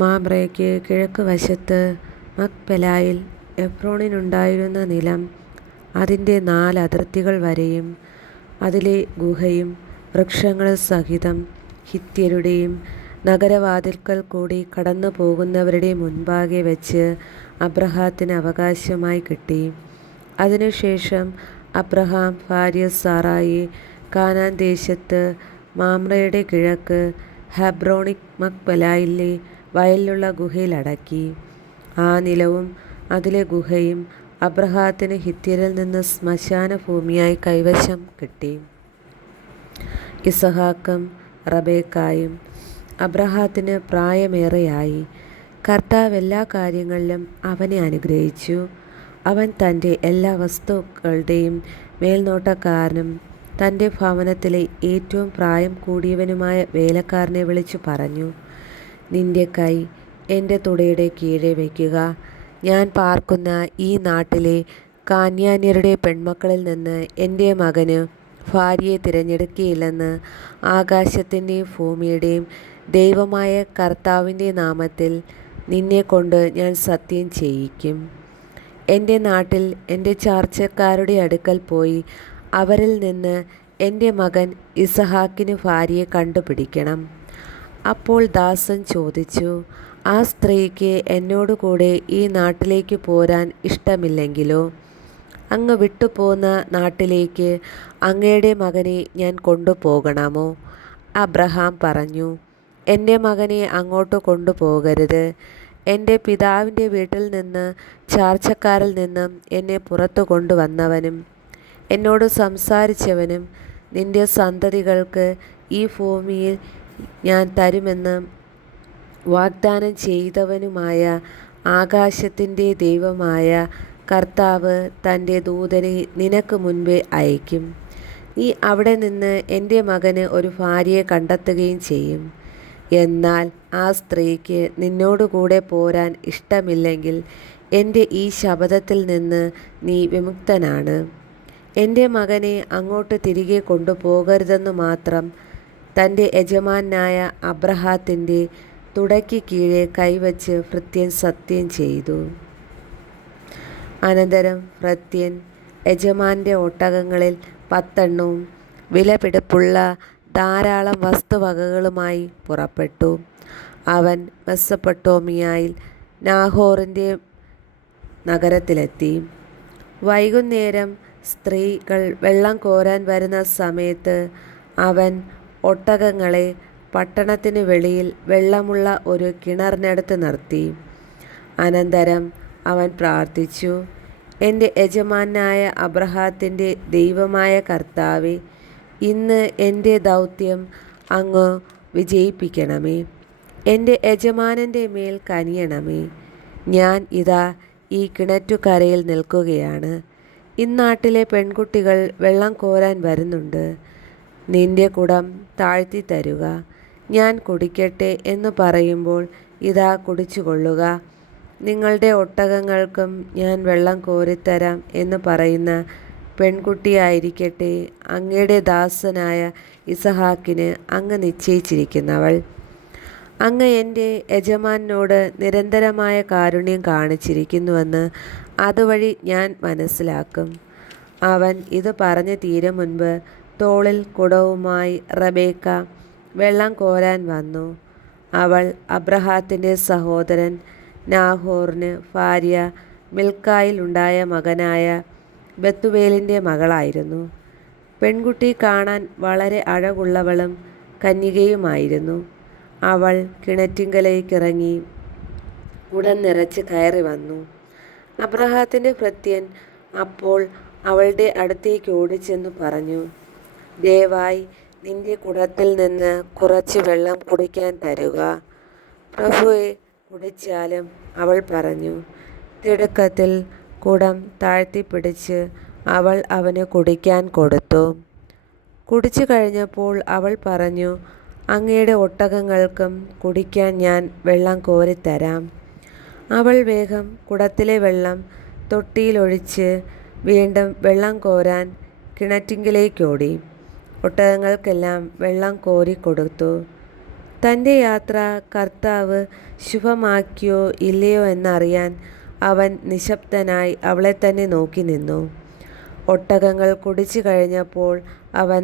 മാമ്രയ്ക്ക് കിഴക്ക് വശത്ത് മക്പെലായിൽ എഫ്രോണിനുണ്ടായിരുന്ന നിലം അതിൻ്റെ 4 അതിർത്തികൾ വരെയും അതിലെ ഗുഹയും വൃക്ഷങ്ങൾ സഹിതം ഹിത്യരുടെയും നഗരവാതിൽക്കൽ കൂടി കടന്നു പോകുന്നവരുടെയും മുൻപാകെ വച്ച് അബ്രാഹത്തിന് അവകാശമായി കിട്ടി. അതിനുശേഷം അബ്രാഹാം ഭാര്യ സാറായെ കാനാൻ ദേശത്ത് മാമ്രയുടെ കിഴക്ക് ഹെബ്രോനിൽ മക്പെലായിലെ വയലിലുള്ള ഗുഹയിൽ അടക്കി. ആ നിലവും അതിലെ ഗുഹയും അബ്രാഹത്തിന് ഹിത്യരിൽ നിന്ന് ശ്മശാന ഭൂമിയായി കൈവശം കിട്ടി. ഇസഹാക്കും റബേക്കായും അബ്രാഹത്തിന് പ്രായമേറെയായി. കർത്താവ് എല്ലാ കാര്യങ്ങളിലും അവനെ അനുഗ്രഹിച്ചു. അവൻ തൻ്റെ എല്ലാ വസ്തുക്കളുടെയും മേൽനോട്ടക്കാരനും തൻ്റെ ഭവനത്തിലെ ഏറ്റവും പ്രായം കൂടിയവനുമായ വേലക്കാരനെ വിളിച്ചു പറഞ്ഞു, നിന്റെ കൈ എൻ്റെ തുടയുടെ കീഴെ വയ്ക്കുക. ഞാൻ പാർക്കുന്ന ഈ നാട്ടിലെ കാന്യാന്യരുടെ പെൺമക്കളിൽ നിന്ന് എൻ്റെ മകന് ഭാര്യയെ തിരഞ്ഞെടുക്കുകയില്ലെന്ന് ആകാശത്തിൻ്റെയും ഭൂമിയുടെയും ദൈവമായ കർത്താവിൻ്റെ നാമത്തിൽ നിന്നെക്കൊണ്ട് ഞാൻ സത്യം ചെയ്യിക്കും. എൻ്റെ നാട്ടിൽ എൻ്റെ ചാർച്ചക്കാരുടെ അടുക്കൽ പോയി അവരിൽ നിന്ന് എൻ്റെ മകൻ ഇസഹാക്കിന് ഭാര്യയെ കണ്ടുപിടിക്കണം. അപ്പോൾ ദാസൻ ചോദിച്ചു, ആ സ്ത്രീക്ക് എന്നോടുകൂടെ ഈ നാട്ടിലേക്ക് പോരാൻ ഇഷ്ടമില്ലെങ്കിലോ? അങ്ങ് വിട്ടുപോന്ന നാട്ടിലേക്ക് അങ്ങയുടെ മകനെ ഞാൻ കൊണ്ടുപോകണമോ? അബ്രാഹാം പറഞ്ഞു, എൻ്റെ മകനെ അങ്ങോട്ട് കൊണ്ടുപോകരുത്. എൻ്റെ പിതാവിൻ്റെ വീട്ടിൽ നിന്ന് ചാർച്ചക്കാരിൽ നിന്നും എന്നെ പുറത്തു കൊണ്ടുവന്നവനും എന്നോട് സംസാരിച്ചവനും നിന്റെ സന്തതികൾക്ക് ഈ ഭൂമിയിൽ ഞാൻ തരുമെന്ന് വാഗ്ദാനം ചെയ്തവനുമായ ആകാശത്തിൻ്റെ ദൈവമായ കർത്താവ് തൻ്റെ ദൂതനെ നിനക്ക് മുൻപേ അയക്കും. നീ അവിടെ നിന്ന് എൻ്റെ മകന് ഒരു ഭാര്യയെ കണ്ടെത്തുകയും ചെയ്യും. എന്നാൽ ആ സ്ത്രീക്ക് നിന്നോടുകൂടെ പോരാൻ ഇഷ്ടമില്ലെങ്കിൽ എൻ്റെ ഈ ശപഥത്തിൽ നിന്ന് നീ വിമുക്തനാണ്. എൻ്റെ മകനെ അങ്ങോട്ട് തിരികെ കൊണ്ടുപോകരുതെന്ന് മാത്രം തൻ്റെ യജമാനായ അബ്രാഹത്തിൻ്റെ തുടയ്ക്ക് കീഴെ കൈവച്ച് ഭൃത്യൻ സത്യം ചെയ്തു. അനന്തരം ഭൃത്യൻ യജമാൻ്റെ ഒട്ടകങ്ങളിൽ 10 എണ്ണവും വിലപിടിപ്പുള്ള ധാരാളം വസ്തുവകകളുമായി പുറപ്പെട്ടു. അവൻ മെസൊപ്പൊട്ടേമിയയിൽ നാഹോറിൻ്റെ നഗരത്തിലെത്തി. വൈകുന്നേരം സ്ത്രീകൾ വെള്ളം കോരാൻ വരുന്ന സമയത്ത് അവൻ ഒട്ടകങ്ങളെ പട്ടണത്തിന് വെളിയിൽ വെള്ളമുള്ള ഒരു കിണറിനടുത്ത് നിർത്തി. അനന്തരം അവൻ പ്രാർത്ഥിച്ചു, എൻ്റെ യജമാനായ അബ്രാഹത്തിൻ്റെ ദൈവമായ കർത്താവേ, ഇന്ന് എൻ്റെ ദൗത്യം അങ്ങ് വിജയിപ്പിക്കണമേ. എൻ്റെ യജമാനൻ്റെ മേൽ കനിയണമേ. ഞാൻ ഇതാ ഈ കിണറ്റുകരയിൽ നിൽക്കുകയാണ്. ഇന്നാട്ടിലെ പെൺകുട്ടികൾ വെള്ളം കോരാൻ വരുന്നുണ്ട്. നിന്റെ കുടം താഴ്ത്തി തരുക, ഞാൻ കുടിക്കട്ടെ എന്ന് പറയുമ്പോൾ ഇതാ കുടിച്ചുകൊള്ളുക. നിങ്ങളുടെ ഒട്ടകങ്ങൾക്കും ഞാൻ വെള്ളം കോരിത്തരാം എന്ന് പറയുന്ന പെൺകുട്ടിയായിരിക്കട്ടെ അങ്ങയുടെ ദാസനായ ഇസഹാക്കിന് അങ്ങ് നിശ്ചയിച്ചിരിക്കുന്നവൾ. അങ്ങ് എൻ്റെ യജമാനോട് നിരന്തരമായ കാരുണ്യം കാണിച്ചിരിക്കുന്നുവെന്ന് അതുവഴി ഞാൻ മനസ്സിലാക്കും. അവൻ ഇത് പറഞ്ഞു തീരും മുൻപ് തോളിൽ കുടവുമായി റബേക്ക വെള്ളം കോരാൻ വന്നു. അവൾ അബ്രാഹത്തിൻ്റെ സഹോദരൻ നാഹോറിന് ഭാര്യ മിൽക്കായിൽ ഉണ്ടായ മകനായ ബെത്തുവേലിൻ്റെ മകളായിരുന്നു. പെൺകുട്ടി കാണാൻ വളരെ അഴകുള്ളവളും കന്യകയുമായിരുന്നു. അവൾ കിണറ്റിങ്കലേക്കിറങ്ങി കുടം നിറച്ച് കയറി വന്നു. അബ്രാഹത്തിൻ്റെ ഭൃത്യൻ അപ്പോൾ അവളുടെ അടുത്തേക്ക് ഓടിച്ചെന്ന് പറഞ്ഞു, ദയവായി നിന്റെ കുടത്തിൽ നിന്ന് കുറച്ച് വെള്ളം കുടിക്കാൻ തരുക. പ്രഭുവേ, കുടിച്ചാലും, അവൾ പറഞ്ഞു. തിടുക്കത്തിൽ കുടം താഴ്ത്തിപ്പിടിച്ച് അവൾ അവന് കുടിക്കാൻ കൊടുത്തു. കുടിച്ചു കഴിഞ്ഞപ്പോൾ അവൾ പറഞ്ഞു, അങ്ങയുടെ ഒട്ടകങ്ങൾക്കും കുടിക്കാൻ ഞാൻ വെള്ളം കോരിത്തരാം. അവൾ വേഗം കുടത്തിലെ വെള്ളം തൊട്ടിയിലൊഴിച്ച് വീണ്ടും വെള്ളം കോരാൻ കിണറ്റിങ്കിലേക്കോടി. ഒട്ടകങ്ങൾക്കെല്ലാം വെള്ളം കോരിക്കൊടുത്തു. തൻ്റെ യാത്ര കർത്താവ് ശുഭമാക്കിയോ ഇല്ലയോ എന്നറിയാൻ അവൻ നിശബ്ദനായി അവളെ തന്നെ നോക്കി നിന്നു. ഒട്ടകങ്ങൾ കുടിച്ചു കഴിഞ്ഞപ്പോൾ അവൻ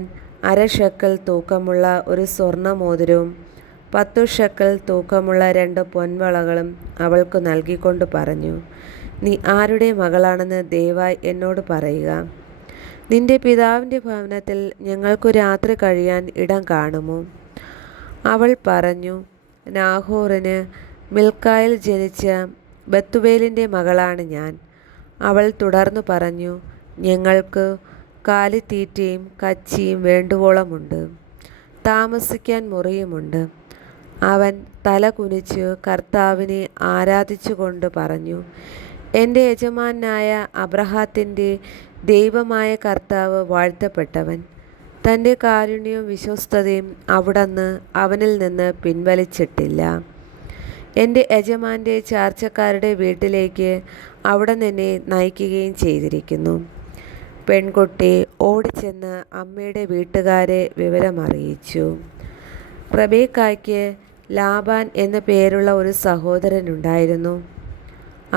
1/2 ഷെക്കൽ തൂക്കമുള്ള ഒരു സ്വർണ്ണമോതിരവും 10 ഷെക്കൽ തൂക്കമുള്ള 2 പൊൻവളകളും അവൾക്ക് നൽകിക്കൊണ്ട് പറഞ്ഞു, നീ ആരുടെ മകളാണെന്ന് ദയവായി എന്നോട് പറയുക. നിന്റെ പിതാവിൻ്റെ ഭവനത്തിൽ ഞങ്ങൾക്കു രാത്രി കഴിയാൻ ഇടം കാണുമോ? അവൾ പറഞ്ഞു, നാഹോറിന് മിൽക്കായിൽ ജനിച്ച ബത്തുവേലിൻ്റെ മകളാണ് ഞാൻ. അവൾ തുടർന്നു പറഞ്ഞു, ഞങ്ങൾക്ക് കാലിത്തീറ്റയും കച്ചിയും വേണ്ടുവോളമുണ്ട്, താമസിക്കാൻ മുറിയുമുണ്ട്. അവൻ തല കുനിച്ച് കർത്താവിനെ ആരാധിച്ചുകൊണ്ട് പറഞ്ഞു, എൻ്റെ യജമാനായ അബ്രഹാത്തിൻ്റെ ദൈവമായ കർത്താവ് വാഴ്ത്തപ്പെട്ടവൻ. തൻ്റെ കാരുണ്യവും വിശ്വസ്തതയും അവിടുന്ന് അവനിൽ നിന്ന് പിൻവലിച്ചിട്ടില്ല. എൻ്റെ യജമാൻ്റെ ചാർച്ചക്കാരുടെ വീട്ടിലേക്ക് അവിടുന്ന് എന്നെ നയിക്കുകയും ചെയ്തിരിക്കുന്നു. പെൺകുട്ടി ഓടിച്ചെന്ന് അമ്മയുടെ വീട്ടുകാരെ വിവരമറിയിച്ചു. റബേക്കായ്ക്ക് ലാബാൻ എന്നു പേരുള്ള ഒരു സഹോദരനുണ്ടായിരുന്നു.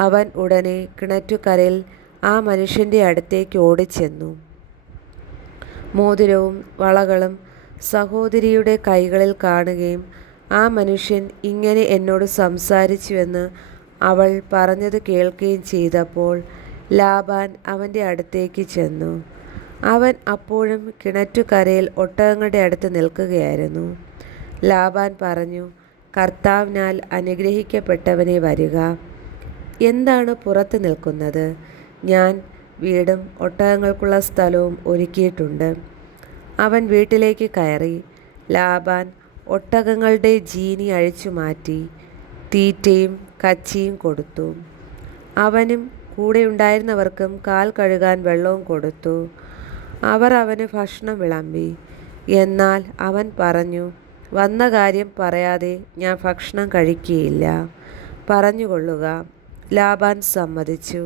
അവൻ ഉടനെ കിണറ്റുകരയിൽ ആ മനുഷ്യൻ്റെ അടുത്തേക്ക് ഓടിച്ചെന്നു. മോതിരവും വളകളും സഹോദരിയുടെ കൈകളിൽ കാണുകയും ആ മനുഷ്യൻ ഇങ്ങനെ എന്നോട് സംസാരിച്ചുവെന്ന് അവൾ പറഞ്ഞത് കേൾക്കുകയും ചെയ്തപ്പോൾ ലാബാൻ അവൻ്റെ അടുത്തേക്ക് ചെന്നു. അവൻ അപ്പോഴും കിണറ്റുകരയിൽ ഒട്ടകങ്ങളുടെ അടുത്ത് നിൽക്കുകയായിരുന്നു. ലാബാൻ പറഞ്ഞു, കർത്താവിനാൽ അനുഗ്രഹിക്കപ്പെട്ടവനെ വരിക. എന്താണ് പുറത്ത് നിൽക്കുന്നത്? ഞാൻ വീടും ഒട്ടകങ്ങൾക്കുള്ള സ്ഥലവും ഒരുക്കിയിട്ടുണ്ട്. അവൻ വീട്ടിലേക്ക് കയറി. ലാബാൻ ഒട്ടകങ്ങളുടെ ജീനി അഴിച്ചു മാറ്റി തീറ്റയും കച്ചിയും കൊടുത്തു. അവനും കൂടെയുണ്ടായിരുന്നവർക്കും കാൽ കഴുകാൻ വെള്ളവും കൊടുത്തു. അവർ അവന് ഭക്ഷണം വിളമ്പി. എന്നാൽ അവൻ പറഞ്ഞു, വന്ന കാര്യം പറയാതെ ഞാൻ ഭക്ഷണം കഴിക്കുകയില്ല. പറഞ്ഞുകൊള്ളുക. ലാബാൻ സമ്മതിച്ചു.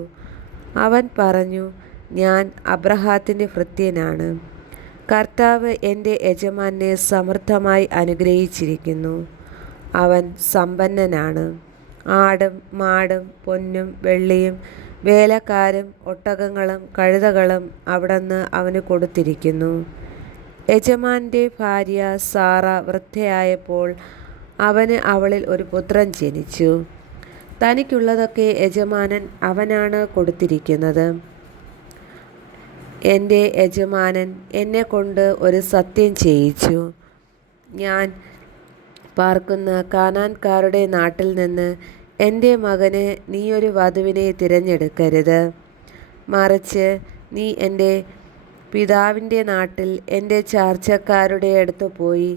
അവൻ പറഞ്ഞു, ഞാൻ അബ്രഹാത്തിൻ്റെ ഭൃത്യനാണ്. കർത്താവ് എൻ്റെ യജമാനെ സമൃദ്ധമായി അനുഗ്രഹിച്ചിരിക്കുന്നു. അവൻ സമ്പന്നനാണ്. ആടും മാടും പൊന്നും വെള്ളിയും വേലക്കാരും ഒട്ടകങ്ങളും കഴുതകളും അവിടുന്ന് അവന് കൊടുത്തിരിക്കുന്നു. യജമാൻ്റെ ഭാര്യ സാറ വൃദ്ധയായപ്പോൾ അവന് അവളിൽ ഒരു പുത്രൻ ജനിച്ചു. തനിക്കുള്ളതൊക്കെ യജമാനൻ അവനാണ് കൊടുത്തിരിക്കുന്നത്. എൻ്റെ യജമാനൻ എന്നെക്കൊണ്ട് ഒരു സത്യം ചെയ്യിച്ചു. ഞാൻ പാർക്കുന്ന കാനാൻകാരുടെ നാട്ടിൽ നിന്ന് എൻ്റെ മകന് നീ ഒരു വധുവിനെ തിരഞ്ഞെടുക്കരുത്. മറിച്ച് നീ എൻ്റെ പിതാവിൻ്റെ നാട്ടിൽ എൻ്റെ ചാർച്ചക്കാരുടെ അടുത്ത് പോയി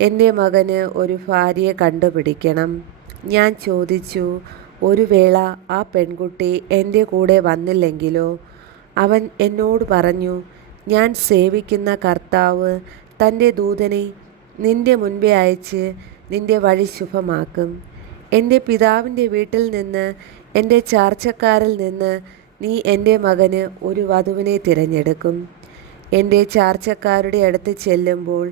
എൻ്റെ മകന് ഒരു ഭാര്യയെ കണ്ടുപിടിക്കണം. ഞാൻ ചോദിച്ചു, ഒരു വേള ആ പെൺകുട്ടി എൻ്റെ കൂടെ വന്നില്ലെങ്കിലോ? അവൻ എന്നോട് പറഞ്ഞു, ഞാൻ സേവിക്കുന്ന കർത്താവ് തൻ്റെ ദൂതനെ നിൻ്റെ മുൻപേ അയച്ച് നിൻ്റെ വഴി ശുഭമാക്കും. എൻ്റെ പിതാവിൻ്റെ വീട്ടിൽ നിന്ന് എൻ്റെ ചാർച്ചക്കാരിൽ നിന്ന് നീ എൻ്റെ മകന് ഒരു വധുവിനെ തിരഞ്ഞെടുക്കും. എൻ്റെ ചാർച്ചക്കാരുടെ അടുത്ത് ചെല്ലുമ്പോൾ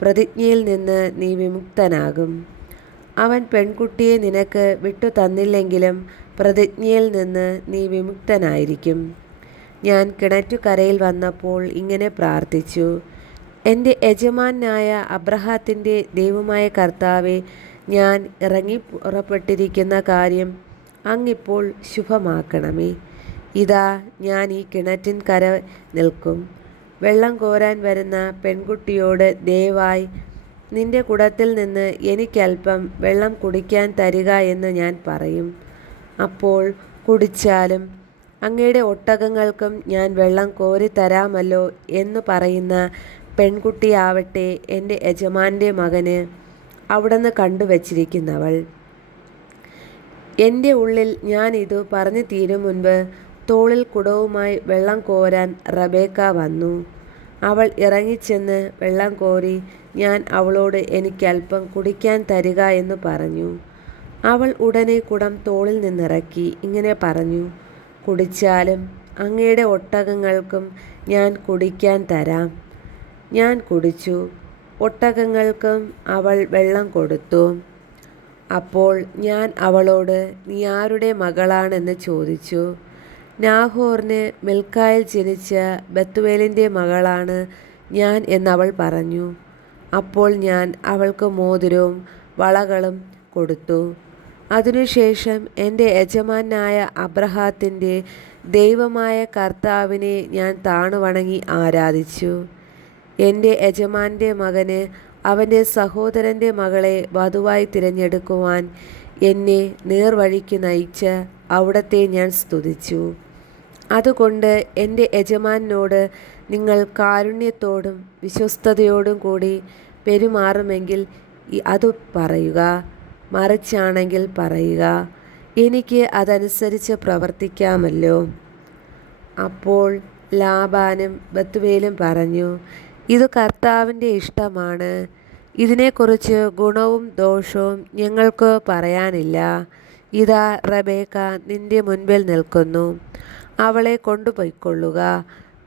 പ്രതിജ്ഞയിൽ നിന്ന് നീ വിമുക്തനാകും. അവൻ പെൺകുട്ടിയെ നിനക്ക് വിട്ടു തന്നില്ലെങ്കിലും പ്രതിജ്ഞയിൽ നിന്ന് നീ വിമുക്തനായിരിക്കും. ഞാൻ കിണറ്റുകരയിൽ വന്നപ്പോൾ ഇങ്ങനെ പ്രാർത്ഥിച്ചു, എൻ്റെ യജമാനായ അബ്രഹാത്തിൻ്റെ ദൈവമായ കർത്താവെ, ഞാൻ ഇറങ്ങി പുറപ്പെട്ടിരിക്കുന്ന കാര്യം അങ്ങിപ്പോൾ ശുഭമാക്കണമേ. ഇതാ ഞാൻ ഈ കിണറ്റിൻ കര നിൽക്കും. വെള്ളം കോരാൻ വരുന്ന പെൺകുട്ടിയോട് ദയവായി നിന്റെ കുടത്തിൽ നിന്ന് എനിക്കല്പം വെള്ളം കുടിക്കാൻ തരിക എന്ന് ഞാൻ പറയും. അപ്പോൾ കുടിച്ചാലും അങ്ങയുടെ ഒട്ടകങ്ങൾക്കും ഞാൻ വെള്ളം കോരി തരാമല്ലോ എന്ന് പറയുന്ന പെൺകുട്ടിയാവട്ടെ എൻ്റെ യജമാൻ്റെ മകന് അവിടുന്ന് കണ്ടുവച്ചിരിക്കുന്നവൾ. എൻ്റെ ഉള്ളിൽ ഞാൻ ഇത് പറഞ്ഞു തീരും മുൻപ് തോളിൽ കുടവുമായി വെള്ളം കോരാൻ റബേക്ക വന്നു. അവൾ ഇറങ്ങിച്ചെന്ന് വെള്ളം കോരി ഞാൻ അവളോട് എനിക്കല്പം കുടിക്കാൻ തരിക എന്ന് പറഞ്ഞു. അവൾ ഉടനെ കുടം തോളിൽ നിന്നിറക്കി ഇങ്ങനെ പറഞ്ഞു, കുടിച്ചാലും അങ്ങയുടെ ഒട്ടകങ്ങൾക്കും ഞാൻ കുടിക്കാൻ തരാം. ഞാൻ കുടിച്ചു. ഒട്ടകങ്ങൾക്കും അവൾ വെള്ളം കൊടുത്തു. അപ്പോൾ ഞാൻ അവളോട്, നീ ആരുടെ മകളാണെന്ന് ചോദിച്ചു. നാഹോറിന് മിൽക്കായിൽ ജനിച്ച ബെത്തുവേലിൻ്റെ മകളാണ് ഞാൻ എന്നവൾ പറഞ്ഞു. അപ്പോൾ ഞാൻ അവൾക്ക് മോതിരവും വളകളും കൊടുത്തു. അതിനുശേഷം എൻ്റെ യജമാനായ അബ്രഹാത്തിൻ്റെ ദൈവമായ കർത്താവിനെ ഞാൻ താണുവണങ്ങി ആരാധിച്ചു. എൻ്റെ യജമാൻ്റെ മകന് അവൻ്റെ സഹോദരൻ്റെ മകളെ വധുവായി തിരഞ്ഞെടുക്കുവാൻ എന്നെ നേർവഴിക്ക് നയിച്ച അവിടത്തെ ഞാൻ സ്തുതിച്ചു. അതുകൊണ്ട് എൻ്റെ യജമാനോട് നിങ്ങൾ കാരുണ്യത്തോടും വിശ്വസ്തയോടും കൂടി പെരുമാറുമെങ്കിൽ അത് പറയുക, മറിച്ചാണെങ്കിൽ പറയുക, എനിക്ക് അതനുസരിച്ച് പ്രവർത്തിക്കാമല്ലോ. അപ്പോൾ ലാബാനും ബത്തുവേലും പറഞ്ഞു, ഇത് കർത്താവിൻ്റെ ഇഷ്ടമാണ്. ഇതിനെക്കുറിച്ച് ഗുണവും ദോഷവും ഞങ്ങൾക്ക് പറയാനില്ല. ഇതാ റബേക്ക നിൻ്റെ മുൻപിൽ നിൽക്കുന്നു, അവളെ കൊണ്ടുപോയിക്കൊള്ളുക.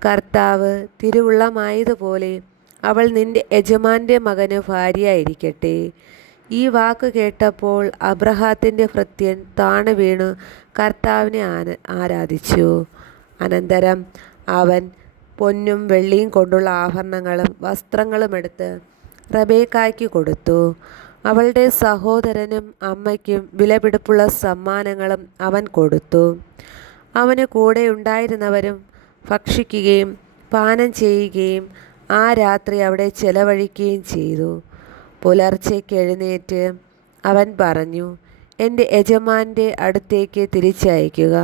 കർത്താവ് തിരുവുള്ളമായതുപോലെ അവൾ നിൻ്റെ യജമാൻ്റെ മകന് ഭാര്യയായിരിക്കട്ടെ. ഈ വാക്ക് കേട്ടപ്പോൾ അബ്രഹാത്തിൻ്റെ ഭൃത്യൻ താണു വീണു കർത്താവിനെ ആരാധിച്ചു. അനന്തരം അവൻ പൊന്നും വെള്ളിയും കൊണ്ടുള്ള ആഭരണങ്ങളും വസ്ത്രങ്ങളും എടുത്ത് റബേക്കായ്ക്ക് കൊടുത്തു. അവളുടെ സഹോദരനും അമ്മയ്ക്കും വിലപിടിപ്പുള്ള സമ്മാനങ്ങളും അവൻ കൊടുത്തു. അവന് കൂടെ ഉണ്ടായിരുന്നവരും ഭക്ഷിക്കുകയും പാനം ചെയ്യുകയും ആ രാത്രി അവിടെ ചെലവഴിക്കുകയും ചെയ്തു. പുലർച്ചയ്ക്ക് എഴുന്നേറ്റ് അവൻ പറഞ്ഞു, എൻ്റെ യജമാൻ്റെ അടുത്തേക്ക് തിരിച്ചയക്കുക.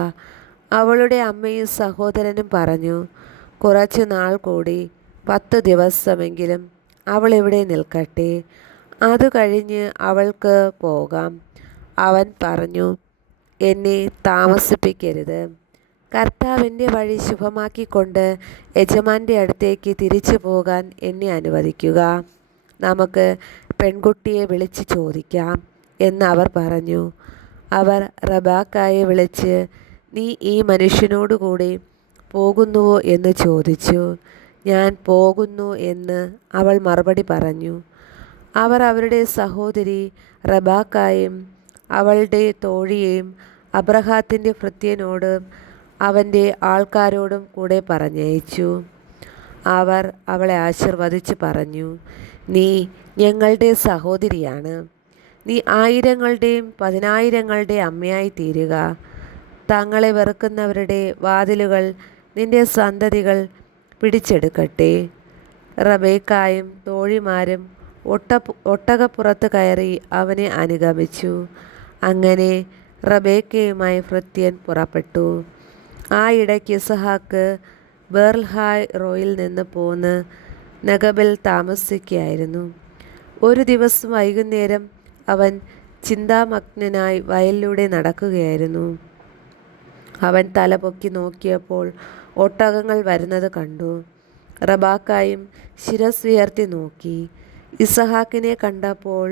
അവളുടെ അമ്മയും സഹോദരനും പറഞ്ഞു, കുറച്ചു നാൾ കൂടി 10 ദിവസമെങ്കിലും അവൾ ഇവിടെ നിൽക്കട്ടെ, അത് കഴിഞ്ഞ് അവൾക്ക് പോകാം. അവൻ പറഞ്ഞു, എന്നെ താമസിപ്പിക്കരുത്. കർത്താവിൻ്റെ വഴി ശുഭമാക്കിക്കൊണ്ട് യജമാൻ്റെ അടുത്തേക്ക് തിരിച്ചു പോകാൻ എന്നെ അനുവദിക്കുക. നമുക്ക് പെൺകുട്ടിയെ വിളിച്ച് ചോദിക്കാം എന്ന് അവർ പറഞ്ഞു. അവർ റബേക്കായെ വിളിച്ച്, നീ ഈ മനുഷ്യനോടുകൂടി പോകുന്നുവോ എന്ന് ചോദിച്ചു. ഞാൻ പോകുന്നു എന്ന് അവൾ മറുപടി പറഞ്ഞു. അവർ അവരുടെ സഹോദരി റബേക്കായെയും അവളുടെ തോഴിയെയും അബ്രഹാത്തിൻ്റെ ഭൃത്യനോടും അവൻ്റെ ആൾക്കാരോടും കൂടെ പറഞ്ഞയച്ചു. അവർ അവളെ ആശീർവദിച്ച് പറഞ്ഞു, നീ ഞങ്ങളുടെ സഹോദരിയാണ്. നീ ആയിരങ്ങളുടെയും 10,000-ങ്ങളുടെയും അമ്മയായി തീരുക. തങ്ങളെ വെറുക്കുന്നവരുടെ വാതിലുകൾ നിന്റെ സന്തതികൾ പിടിച്ചെടുക്കട്ടെ. റബേക്കായും തോഴിമാരും ഒട്ടകപ്പുറത്ത് കയറി അവനെ അനുഗമിച്ചു. അങ്ങനെ റബേക്കയുമായി ഭൃത്യൻ പുറപ്പെട്ടു. ആ ഇടയ്ക്ക് ഇസഹാക്ക് ബേർൽഹായ് റോയിൽ നിന്ന് പോന്ന് നെഗബിൽ താമസിക്കുകയായിരുന്നു. ഒരു ദിവസം വൈകുന്നേരം അവൻ ചിന്താമഗ്നനായി വയലിലൂടെ നടക്കുകയായിരുന്നു. അവൻ തല പൊക്കി നോക്കിയപ്പോൾ ഒട്ടകങ്ങൾ വരുന്നത് കണ്ടു. റബേക്കായും ശിരസ്സുയർത്തി നോക്കി. ഇസഹാക്കിനെ കണ്ടപ്പോൾ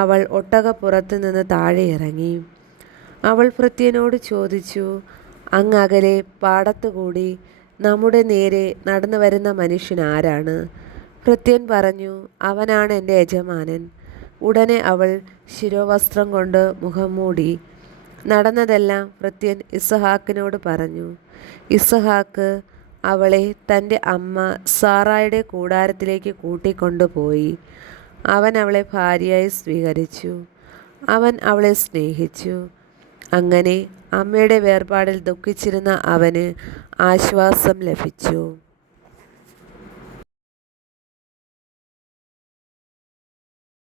അവൾ ഒട്ടകപ്പുറത്ത് നിന്ന് താഴെ ഇറങ്ങി. അവൾ ഭൃത്യനോട് ചോദിച്ചു, അങ്ങ് അകലെ പാടത്തുകൂടി നമ്മുടെ നേരെ നടന്നു വരുന്ന മനുഷ്യൻ ആരാണ്? ഭൃത്യൻ പറഞ്ഞു, അവനാണ് എൻ്റെ യജമാനൻ. ഉടനെ അവൾ ശിരോവസ്ത്രം കൊണ്ട് മുഖം മൂടി. നടന്നതെല്ലാം ഭൃത്യൻ ഇസഹാക്കിനോട് പറഞ്ഞു. ഇസഹാക്ക് അവളെ തൻ്റെ അമ്മ സാറായുടെ കൂടാരത്തിലേക്ക് കൂട്ടിക്കൊണ്ടുപോയി. അവൻ അവളെ ഭാര്യയായി സ്വീകരിച്ചു. അവൻ അവളെ സ്നേഹിച്ചു. അങ്ങനെ അമ്മയുടെ വേർപാടിൽ ദുഃഖിച്ചിരുന്ന അവന് ആശ്വാസം ലഭിച്ചു.